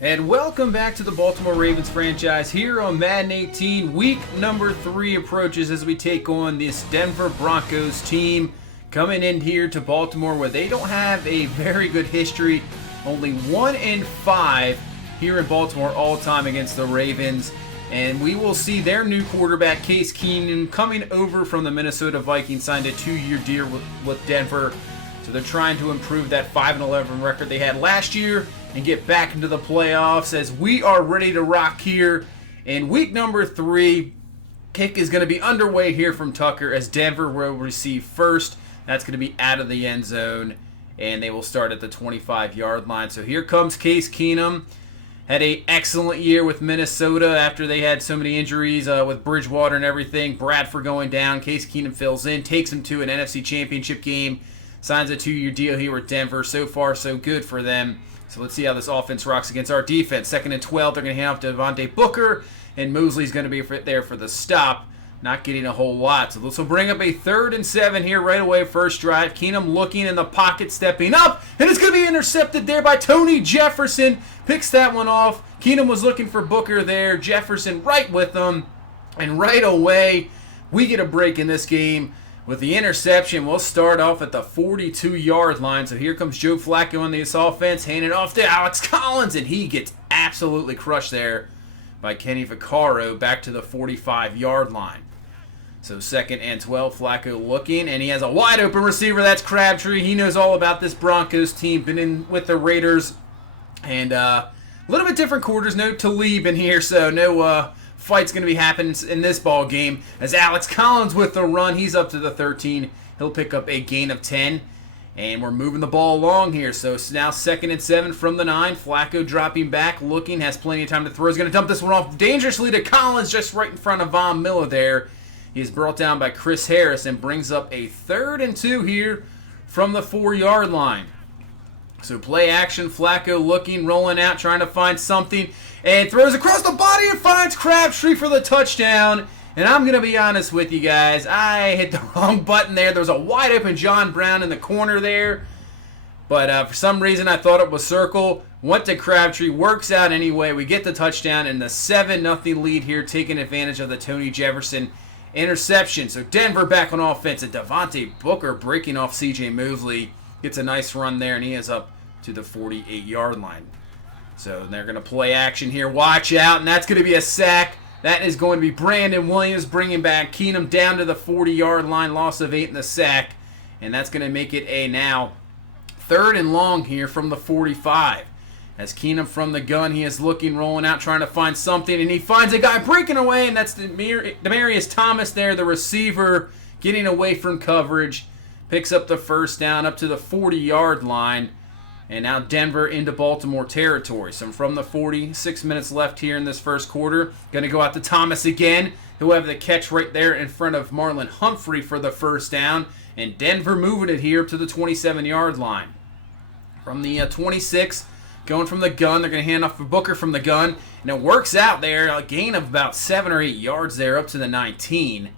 And welcome back to the Baltimore Ravens franchise here on Madden 18. Week number 3 approaches as we take on this Denver Broncos team coming in here to Baltimore where they don't have a very good history. Only 1-5 here in Baltimore all time against the Ravens. And we will see their new quarterback, Case Keenum, coming over from the Minnesota Vikings, signed a 2-year deal with Denver. So they're trying to improve that 5-11 record they had last year and get back into the playoffs as we are ready to rock here in week number 3. Kick is going to be underway here from Tucker as Denver will receive first. That's going to be out of the end zone, and they will start at the 25-yard line. So here comes Case Keenum. Had an excellent year with Minnesota after they had so many injuries with Bridgewater and everything. Bradford going down. Case Keenum fills in, takes him to an NFC Championship game, signs a 2-year deal here with Denver. So far, so good for them. So let's see how this offense rocks against our defense. 2nd and 12, they're going to hand off to Devontae Booker, and Mosley's going to be there for the stop. Not getting a whole lot. So this will bring up a 3rd and 7 here right away, first drive. Keenum looking in the pocket, stepping up, and it's going to be intercepted there by Tony Jefferson. Picks that one off. Keenum was looking for Booker there. Jefferson right with him, and right away we get a break in this game. With the interception, we'll start off at the 42-yard line. So here comes Joe Flacco on this offense, handing it off to Alex Collins, and he gets absolutely crushed there by Kenny Vaccaro back to the 45-yard line. So 2nd and 12, Flacco looking, and he has a wide-open receiver. That's Crabtree. He knows all about this Broncos team, been in with the Raiders, and a little bit different quarters. No Talib in here, so no fight's going to be happening in this ball game as Alex Collins with the run. He's up to the 13. He'll pick up a gain of 10. And we're moving the ball along here. So it's now 2nd and 7 from the 9. Flacco dropping back, looking, has plenty of time to throw. He's going to dump this one off dangerously to Collins just right in front of Von Miller there. He's brought down by Chris Harris and brings up a 3rd and 2 here from the 4-yard line. So play action, Flacco looking, rolling out, trying to find something, and throws across the body and finds Crabtree for the touchdown. And I'm going to be honest with you guys, I hit the wrong button there. There was a wide open John Brown in the corner there, but for some reason I thought it was circle. Went to Crabtree, works out anyway. We get the touchdown and the 7-0 lead here, taking advantage of the Tony Jefferson interception. So Denver back on offense, and Devontae Booker breaking off C.J. Mosley. Gets a nice run there, and he is up to the 48-yard line. So they're going to play action here. Watch out, and that's going to be a sack. That is going to be Brandon Williams bringing back Keenum down to the 40-yard line. Loss of 8 in the sack, and that's going to make it a now 3rd and long here from the 45. As Keenum from the gun, he is looking, rolling out, trying to find something, and he finds a guy breaking away, and that's Demaryius Thomas there, the receiver, getting away from coverage. Picks up the first down up to the 40-yard line. And now Denver into Baltimore territory. So from the 40, 6 minutes left here in this first quarter. Going to go out to Thomas again. He'll have the catch right there in front of Marlon Humphrey for the first down. And Denver moving it here to the 27-yard line. From the 26, going from the gun. They're going to hand off for Booker from the gun. And it works out there. A gain of about 7 or 8 yards there up to the 19.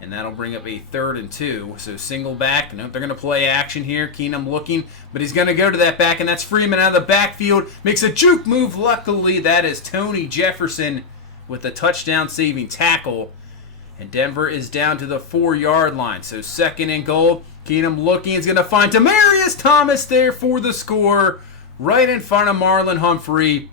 And that'll bring up a 3rd and 2. So single back. Nope, they're going to play action here. Keenum looking, but he's going to go to that back, and that's Freeman out of the backfield. Makes a juke move. Luckily, that is Tony Jefferson with the touchdown-saving tackle. And Denver is down to the 4-yard line. So 2nd and goal. Keenum looking. He's going to find Demaryius Thomas there for the score. Right in front of Marlon Humphrey.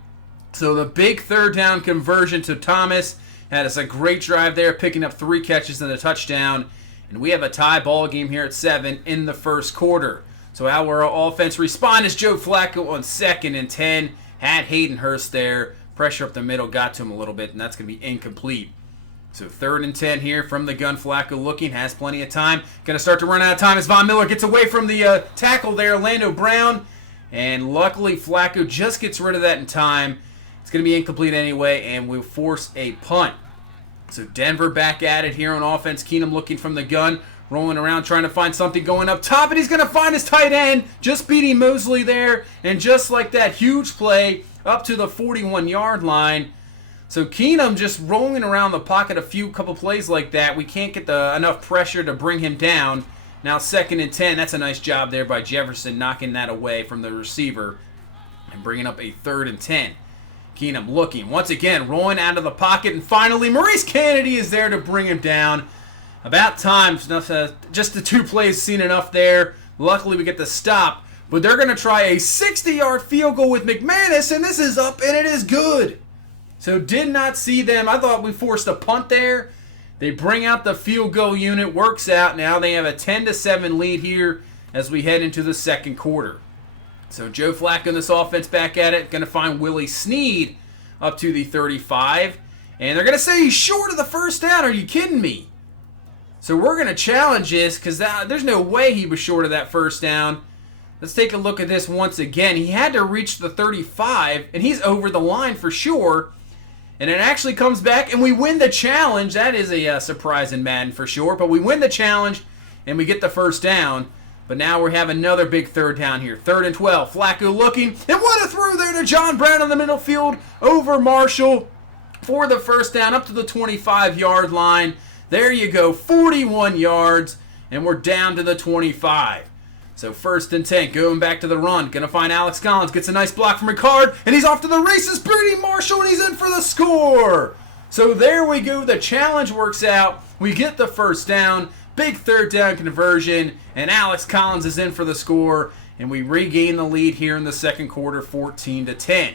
So the big 3rd down conversion to Thomas. Had us a great drive there, picking up 3 catches and a touchdown. And we have a tie ball game here at 7 in the first quarter. So how will our offense respond is Joe Flacco on 2nd and 10. Had Hayden Hurst there. Pressure up the middle got to him a little bit, and that's going to be incomplete. So 3rd and 10 here from the gun. Flacco looking, has plenty of time. Going to start to run out of time as Von Miller gets away from the tackle there, Orlando Brown. And luckily Flacco just gets rid of that in time. It's going to be incomplete anyway, and we'll force a punt. So Denver back at it here on offense. Keenum looking from the gun, rolling around, trying to find something going up top, and he's going to find his tight end, just beating Mosley there, and just like that, huge play up to the 41-yard line. So Keenum just rolling around the pocket couple plays like that. We can't get enough pressure to bring him down. Now 2nd and 10. That's a nice job there by Jefferson, knocking that away from the receiver and bringing up a 3rd and 10. Keenum looking. Once again, rolling out of the pocket. And finally, Maurice Kennedy is there to bring him down. About time. Just the 2 plays seen enough there. Luckily, we get the stop. But they're going to try a 60-yard field goal with McManus. And this is up, and it is good. So did not see them. I thought we forced a punt there. They bring out the field goal unit. Works out. Now they have a 10-7 lead here as we head into the second quarter. So Joe Flacco in this offense back at it. Going to find Willie Snead up to the 35. And they're going to say he's short of the first down. Are you kidding me? So we're going to challenge this because there's no way he was short of that first down. Let's take a look at this once again. He had to reach the 35, and he's over the line for sure. And it actually comes back, and we win the challenge. That is a surprise in Madden for sure. But we win the challenge, and we get the first down. But now we have another big third down here. 3rd and 12. Flacco looking. And what a throw there to John Brown on the middle field over Marshall for the first down up to the 25-yard line. There you go. 41 yards. And we're down to the 25. So 1st and 10. Going back to the run. Going to find Alex Collins. Gets a nice block from Ricard. And he's off to the races. Brady Marshall. And he's in for the score. So there we go. The challenge works out. We get the first down. Big 3rd down conversion, and Alex Collins is in for the score, and we regain the lead here in the second quarter, 14-10.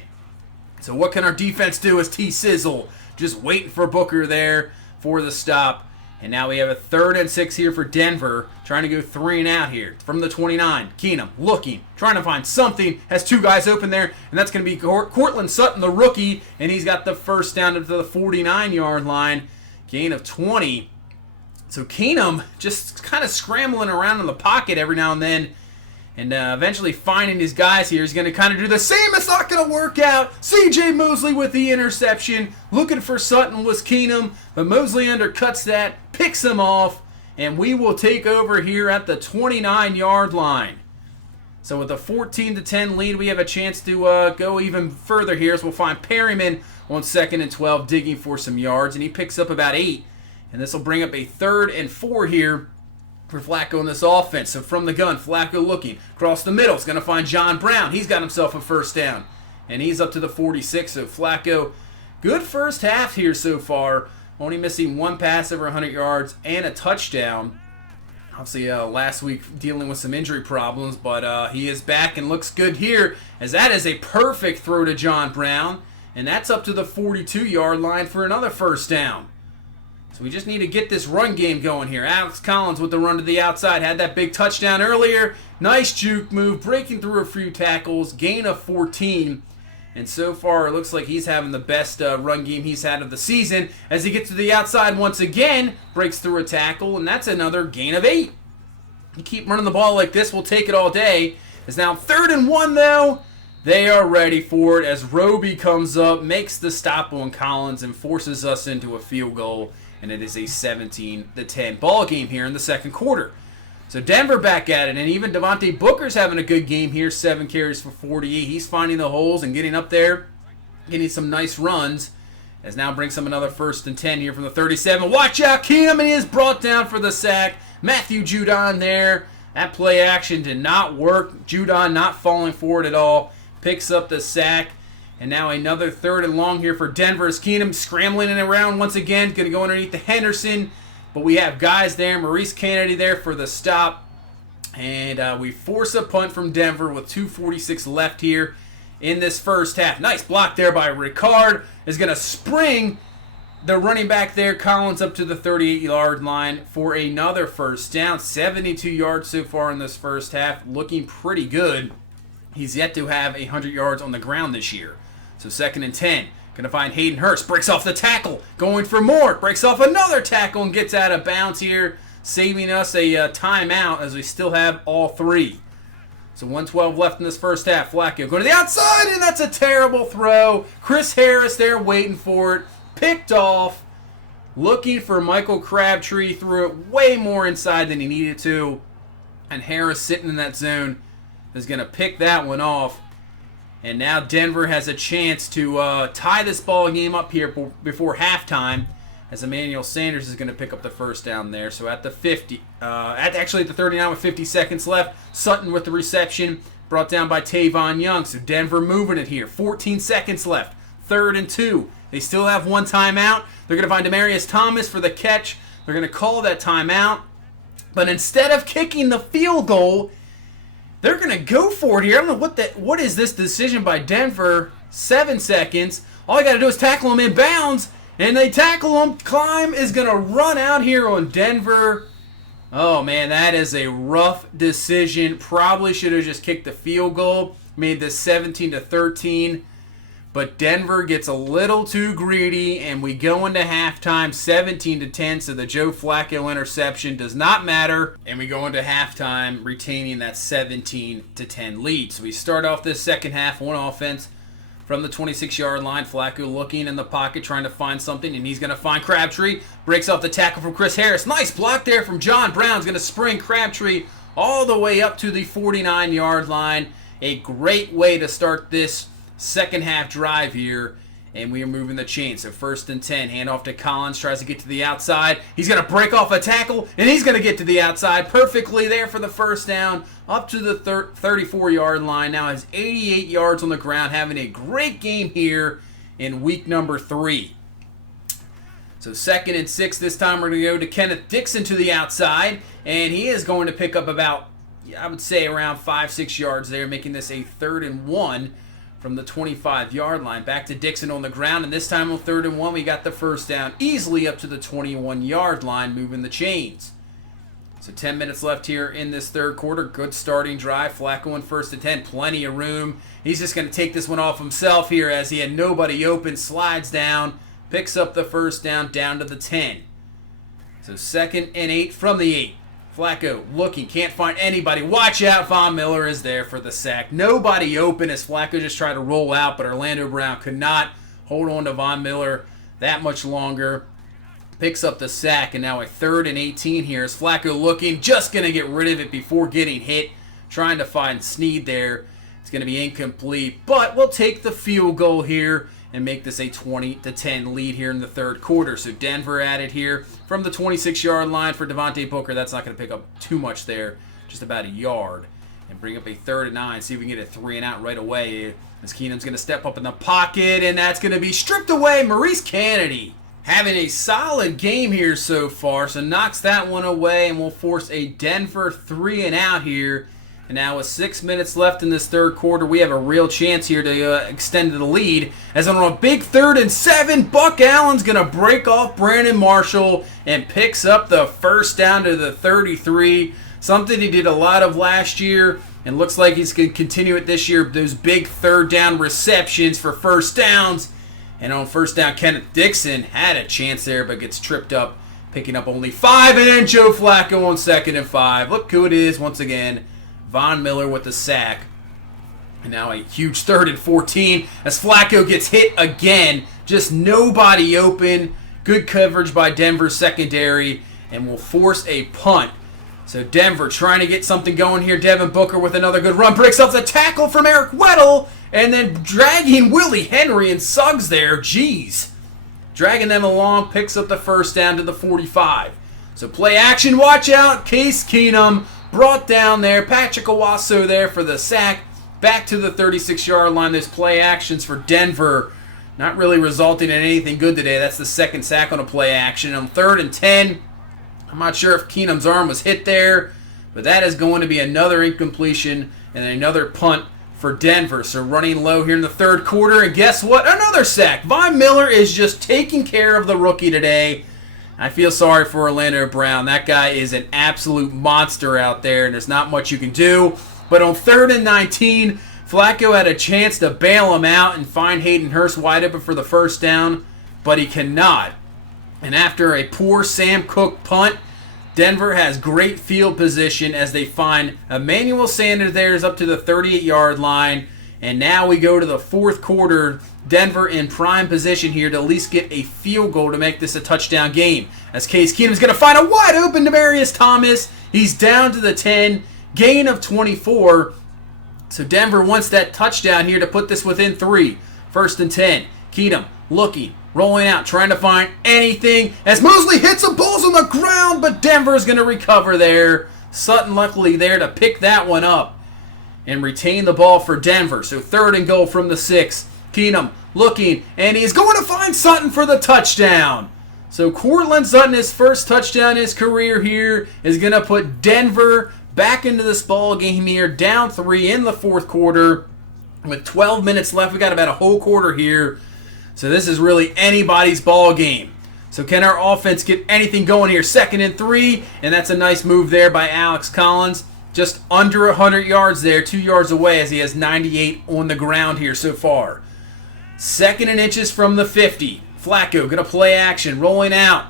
So what can our defense do as T-Sizzle? Just waiting for Booker there for the stop. And now we have a 3rd and 6 here for Denver, trying to go 3 and out here from the 29. Keenum looking, trying to find something, has 2 guys open there, and that's going to be Cortland Sutton, the rookie, and he's got the first down to the 49-yard line, gain of 20. So Keenum just kind of scrambling around in the pocket every now and then, and eventually finding his guys here. He's going to kind of do the same. It's not going to work out. C.J. Mosley with the interception. Looking for Sutton was Keenum, but Mosley undercuts that, picks him off, and we will take over here at the 29-yard line. So with a 14-10 lead, we have a chance to go even further here. So we'll find Perryman on 2nd and 12 digging for some yards, and he picks up about 8. And this will bring up a 3rd and 4 here for Flacco in this offense. So from the gun, Flacco looking. Across the middle, it's going to find John Brown. He's got himself a first down. And he's up to the 46. So Flacco, good first half here so far. Only missing 1 pass over 100 yards and a touchdown. Obviously, last week dealing with some injury problems. But he is back and looks good here, as that is a perfect throw to John Brown. And that's up to the 42-yard line for another first down. So we just need to get this run game going here. Alex Collins with the run to the outside. Had that big touchdown earlier. Nice juke move, breaking through a few tackles. Gain of 14. And so far, it looks like he's having the best run game he's had of the season. As he gets to the outside once again, breaks through a tackle, and that's another gain of 8. You keep running the ball like this, we'll take it all day. It's now 3rd and 1, though. They are ready for it as Roby comes up, makes the stop on Collins, and forces us into a field goal. And it is a 17-10 ball game here in the second quarter. So Denver back at it, and even Devontae Booker's having a good game here, 7 carries for 48. He's finding the holes and getting up there, getting some nice runs, as now brings him another 1st and 10 here from the 37. Watch out, Keenum, and he is brought down for the sack. Matthew Judon there. That play action did not work. Judon not falling for it at all. Picks up the sack. And now another 3rd and long here for Denver. As Keenum scrambling it around once again. Going to go underneath the Henderson. But we have guys there. Maurice Kennedy there for the stop. And we force a punt from Denver with 2:46 left here in this first half. Nice block there by Ricard. Is going to spring the running back there, Collins, up to the 38-yard line for another first down. 72 yards so far in this first half. Looking pretty good. He's yet to have 100 yards on the ground this year. So 2nd and 10. Going to find Hayden Hurst. Breaks off the tackle. Going for more. Breaks off another tackle and gets out of bounds here. Saving us a timeout as we still have all 3. So 1:12 left in this first half. Flacco going to the outside, and that's a terrible throw. Chris Harris there waiting for it. Picked off. Looking for Michael Crabtree. Threw it way more inside than he needed to. And Harris sitting in that zone is going to pick that one off. And now Denver has a chance to tie this ball game up here before halftime, as Emmanuel Sanders is going to pick up the first down there. So at the 50, actually at the 39 with 50 seconds left, Sutton with the reception, brought down by Tavon Young. So Denver moving it here. 14 seconds left. 3rd and 2. They still have one timeout. They're going to find Demaryius Thomas for the catch. They're going to call that timeout. But instead of kicking the field goal, they're going to go for it here. I don't know what is this decision by Denver. 7 seconds. All I got to do is tackle him in bounds. And they tackle him. Climb is going to run out here on Denver. Oh, man, that is a rough decision. Probably should have just kicked the field goal. Made this 17-13. But Denver gets a little too greedy, and we go into halftime 17-10, so the Joe Flacco interception does not matter, and we go into halftime retaining that 17-10 lead. So we start off this second half on offense from the 26-yard line. Flacco looking in the pocket, trying to find something, and he's going to find Crabtree. Breaks off the tackle from Chris Harris. Nice block there from John Brown's going to spring Crabtree all the way up to the 49-yard line. A great way to start this second half drive here, and we are moving the chain. So 1st and 10, handoff to Collins, tries to get to the outside. He's going to break off a tackle, and he's going to get to the outside perfectly there for the first down, up to the 34-yard line. Now has 88 yards on the ground, having a great game here in week number 3. So 2nd and 6, this time we're going to go to Kenneth Dixon to the outside, and he is going to pick up about, I would say, around 5-6 yards there, making this a 3rd and 1 from the 25-yard line. Back to Dixon on the ground, and this time on 3rd and 1, we got the first down easily up to the 21-yard line, moving the chains. So 10 minutes left here in this third quarter. Good starting drive. Flacco in 1st and 10, plenty of room. He's just going to take this one off himself here as he had nobody open, slides down, picks up the first down to the 10. So 2nd and 8 from the 8. Flacco looking, can't find anybody. Watch out, Von Miller is there for the sack. Nobody open as Flacco just tried to roll out, but Orlando Brown could not hold on to Von Miller that much longer. Picks up the sack, and now a 3rd and 18 here as Flacco looking, just going to get rid of it before getting hit. Trying to find Snead there. It's going to be incomplete, but we'll take the field goal here and make this a 20-10 lead here in the third quarter. So Denver added here from the 26-yard line for Devontae Booker. That's not going to pick up too much there, just about a yard. And bring up a 3rd and 9. See if we can get a 3 and out right away. As Keenum's going to step up in the pocket, and that's going to be stripped away. Maurice Kennedy having a solid game here so far. So knocks that one away, and we'll force a Denver 3 and out here. And now with 6 minutes left in this third quarter, we have a real chance here to extend the lead. As on a big 3rd and 7, Buck Allen's going to break off Brandon Marshall and picks up the first down to the 33. Something he did a lot of last year, and looks like he's going to continue it this year. Those big 3rd down receptions for first downs. And on first down, Kenneth Dixon had a chance there, but gets tripped up, picking up only 5. And then Joe Flacco on 2nd and 5. Look who it is once again. Von Miller with the sack. And now a huge 3rd and 14 as Flacco gets hit again. Just nobody open. Good coverage by Denver's secondary, and will force a punt. So Denver trying to get something going here. Devin Booker with another good run. Breaks up the tackle from Eric Weddle, and then dragging Willie Henry and Suggs there. Jeez. Dragging them along. Picks up the first down to the 45. So play action. Watch out. Case Keenum brought down there. Patrick Owasso there for the sack. Back to the 36-yard line. Those play actions for Denver not really resulting in anything good today. That's the 2nd sack on a play action. On 3rd and 10, I'm not sure if Keenum's arm was hit there, but that is going to be another incompletion and another punt for Denver. So running low here in the third quarter, and guess what? Another sack. Von Miller is just taking care of the rookie today. I feel sorry for Orlando Brown. That guy is an absolute monster out there, and there's not much you can do. But on 3rd and 19, Flacco had a chance to bail him out and find Hayden Hurst wide open for the first down, but he cannot. And after a poor Sam Cook punt, Denver has great field position as they find Emmanuel Sanders there is up to the 38-yard line. And now we go to the fourth quarter. Denver in prime position here to at least get a field goal to make this a touchdown game. As Case Keenum's going to find a wide open Demaryius Thomas. He's down to the 10, gain of 24. So Denver wants that touchdown here to put this within 3. 1st and 10. Keenum looking, rolling out, trying to find anything. As Mosley hits the balls on the ground, but Denver's going to recover there. Sutton luckily there to pick that one up and retain the ball for Denver. So 3rd and goal from the 6. Keenum looking, and he's going to find Sutton for the touchdown. So Courtland Sutton, his first touchdown in his career here, is going to put Denver back into this ball game here, down 3 in the fourth quarter. With 12 minutes left, we got about a whole quarter here. So this is really anybody's ball game. So can our offense get anything going here? 2nd and 3, and that's a nice move there by Alex Collins. Just under 100 yards there, 2 yards away, as he has 98 on the ground here so far. 2nd and inches from the 50. Flacco going to play action, rolling out,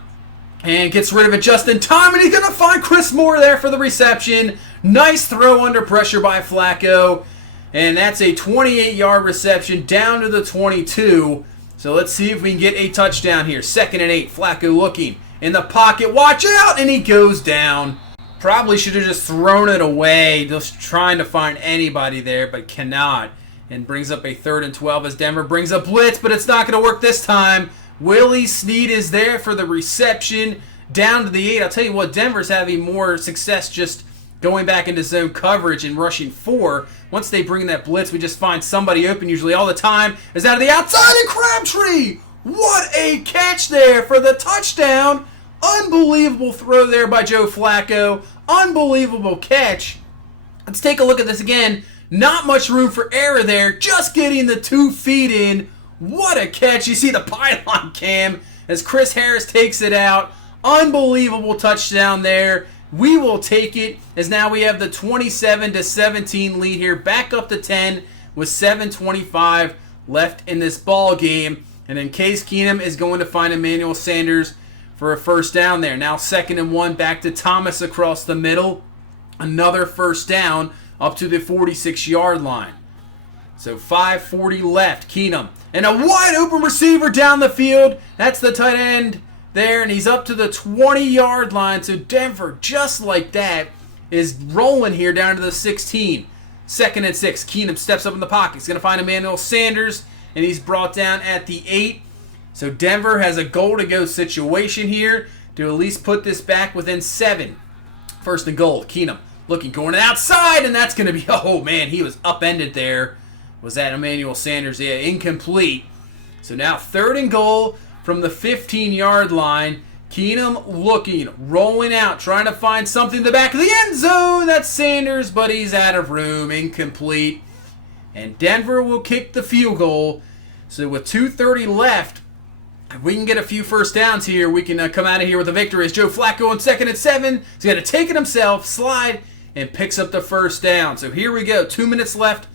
and gets rid of it just in time, and he's going to find Chris Moore there for the reception. Nice throw under pressure by Flacco, and that's a 28-yard reception down to the 22. So let's see if we can get a touchdown here. 2nd and 8, Flacco looking in the pocket, watch out, and he goes down. Probably should have just thrown it away, just trying to find anybody there, but cannot. And brings up a 3rd and 12 as Denver brings a blitz, but it's not going to work this time. Willie Snead is there for the reception down to the 8. I'll tell you what, Denver's having more success just going back into zone coverage and rushing 4. Once they bring that blitz, we just find somebody open usually all the time. Is out of the outside, and Crabtree! What a catch there for the touchdown! Unbelievable throw there by Joe Flacco. Unbelievable catch. Let's take a look at this again. Not much room for error there. Just getting the 2 feet in. What a catch. You see the pylon cam as Chris Harris takes it out. Unbelievable touchdown there. We will take it as now we have the 27-17 lead here. Back up to 10 with 7:25 left in this ball game. And then Case Keenum is going to find Emmanuel Sanders for a first down there. Now 2nd and 1, back to Thomas across the middle. Another first down up to the 46-yard line. So 5:40 left. Keenum and a wide open receiver down the field. That's the tight end there, and he's up to the 20-yard line. So Denver, just like that, is rolling here down to the 16. 2nd and 6. Keenum steps up in the pocket. He's going to find Emmanuel Sanders, and he's brought down at the 8. So Denver has a goal-to-go situation here to at least put this back within 7. 1st and goal. Keenum looking, going outside, and that's going to be, oh man, he was upended there. Was that Emmanuel Sanders? Yeah, incomplete. So now 3rd and goal from the 15-yard line. Keenum looking, rolling out, trying to find something in the back of the end zone. That's Sanders, but he's out of room, incomplete. And Denver will kick the field goal. So with 2:30 left, if we can get a few first downs here, we can come out of here with a victory. As Joe Flacco on 2nd and 7, he's got to take it himself, slide, and picks up the first down. So here we go, 2 minutes left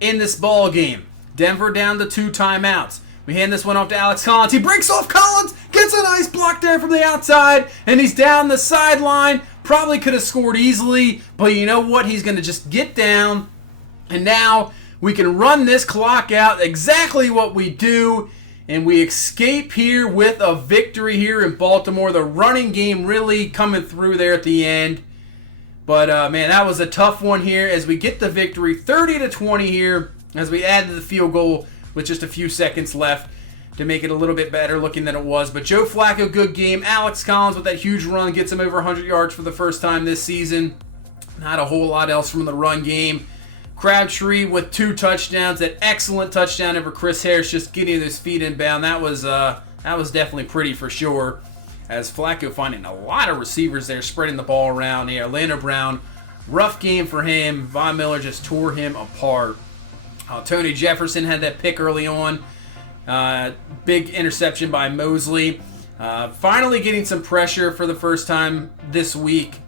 in this ball game. Denver down to 2 timeouts. We hand this one off to Alex Collins. He breaks off Collins, gets a nice block there from the outside, and he's down the sideline. Probably could have scored easily, but you know what? He's going to just get down, and now we can run this clock out, exactly what we do, and we escape here with a victory here in Baltimore. The running game really coming through there at the end. But, man, that was a tough one here as we get the victory, 30-20 here, as we add to the field goal with just a few seconds left to make it a little bit better looking than it was. But Joe Flacco, good game. Alex Collins with that huge run gets him over 100 yards for the first time this season. Not a whole lot else from the run game. Crabtree with 2 touchdowns. That excellent touchdown over Chris Harris, just getting his feet inbound. That was definitely pretty for sure. As Flacco finding a lot of receivers there, spreading the ball around here. Orlando Brown, rough game for him. Von Miller just tore him apart. Tony Jefferson had that pick early on. Big interception by Mosley. Finally getting some pressure for the first time this week.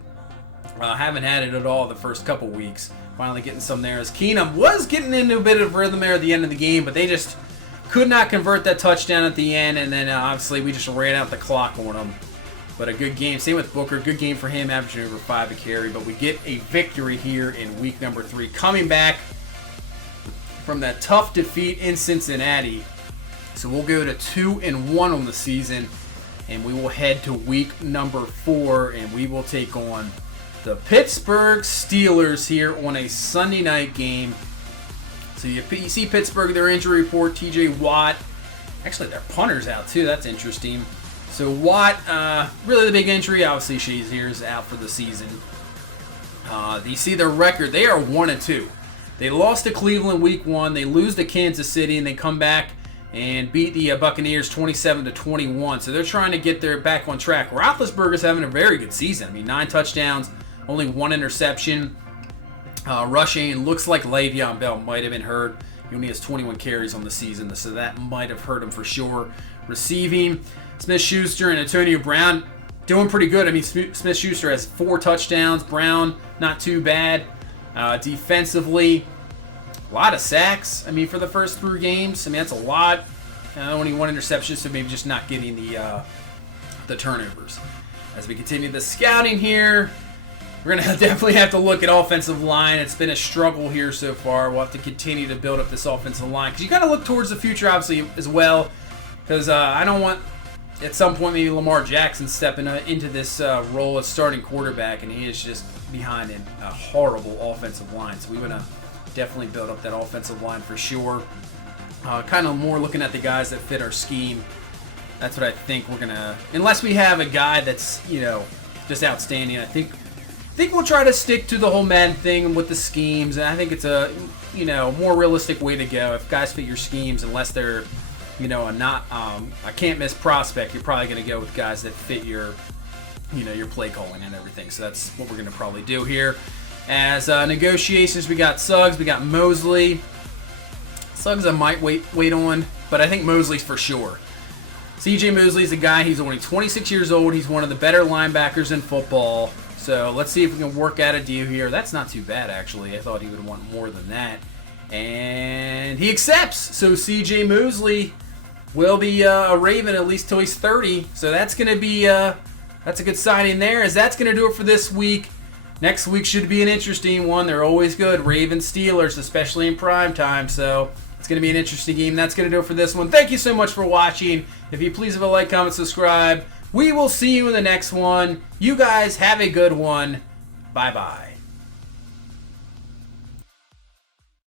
Haven't had it at all the first couple weeks. Finally getting some there as Keenum was getting into a bit of rhythm there at the end of the game, but they just could not convert that touchdown at the end, and then obviously we just ran out the clock on them. But a good game. Same with Booker. Good game for him, averaging over 5 a carry. But we get a victory here in week number 3. Coming back from that tough defeat in Cincinnati. So we'll go to 2-1 on the season, and we will head to week number 4, and we will take on the Pittsburgh Steelers here on a Sunday night game. So you see Pittsburgh, their injury report, TJ Watt. Actually, their punter's out too. That's interesting. So Watt, really the big injury. Obviously, Shazier is out for the season. You see their record. They are 1-2. They lost to Cleveland week 1. They lose to Kansas City, and they come back and beat the Buccaneers 27-21. So they're trying to get their back on track. Roethlisberger's having a very good season. I mean, 9 touchdowns, only 1 interception. Rushing, looks like Le'Veon Bell might have been hurt. He only has 21 carries on the season, so that might have hurt him for sure. Receiving, Smith-Schuster and Antonio Brown doing pretty good. I mean, Smith-Schuster has 4 touchdowns. Brown, not too bad. Defensively, a lot of sacks. I mean, for the first 3 games, I mean, that's a lot. Only 1 interception, so maybe just not getting the turnovers. As we continue the scouting here, we're going to definitely have to look at offensive line. It's been a struggle here so far. We'll have to continue to build up this offensive line because you got to look towards the future, obviously, as well. Because I don't want, at some point, maybe Lamar Jackson stepping into this role as starting quarterback, and he is just behind a horrible offensive line. So we want to definitely build up that offensive line for sure. Kind of more looking at the guys that fit our scheme. That's what I think we're going to, unless we have a guy that's, just outstanding. I think we'll try to stick to the whole Madden thing with the schemes, and I think it's a more realistic way to go. If guys fit your schemes, unless they're a can't miss prospect, you're probably going to go with guys that fit your play calling and everything. So that's what we're going to probably do here. As negotiations, we got Suggs, we got Mosley. Suggs I might wait on, but I think Mosley's for sure. C.J. Mosley's a guy. He's only 26 years old. He's one of the better linebackers in football. So let's see if we can work out a deal here. That's not too bad, actually. I thought he would want more than that. And he accepts. So C.J. Mosley will be a Raven at least till he's 30. So that's going to be that's a good signing there. As that's going to do it for this week. Next week should be an interesting one. They're always good. Ravens, Steelers, especially in prime time. So it's going to be an interesting game. That's going to do it for this one. Thank you so much for watching. If you please have a like, comment, subscribe. We will see you in the next one. You guys have a good one. Bye-bye.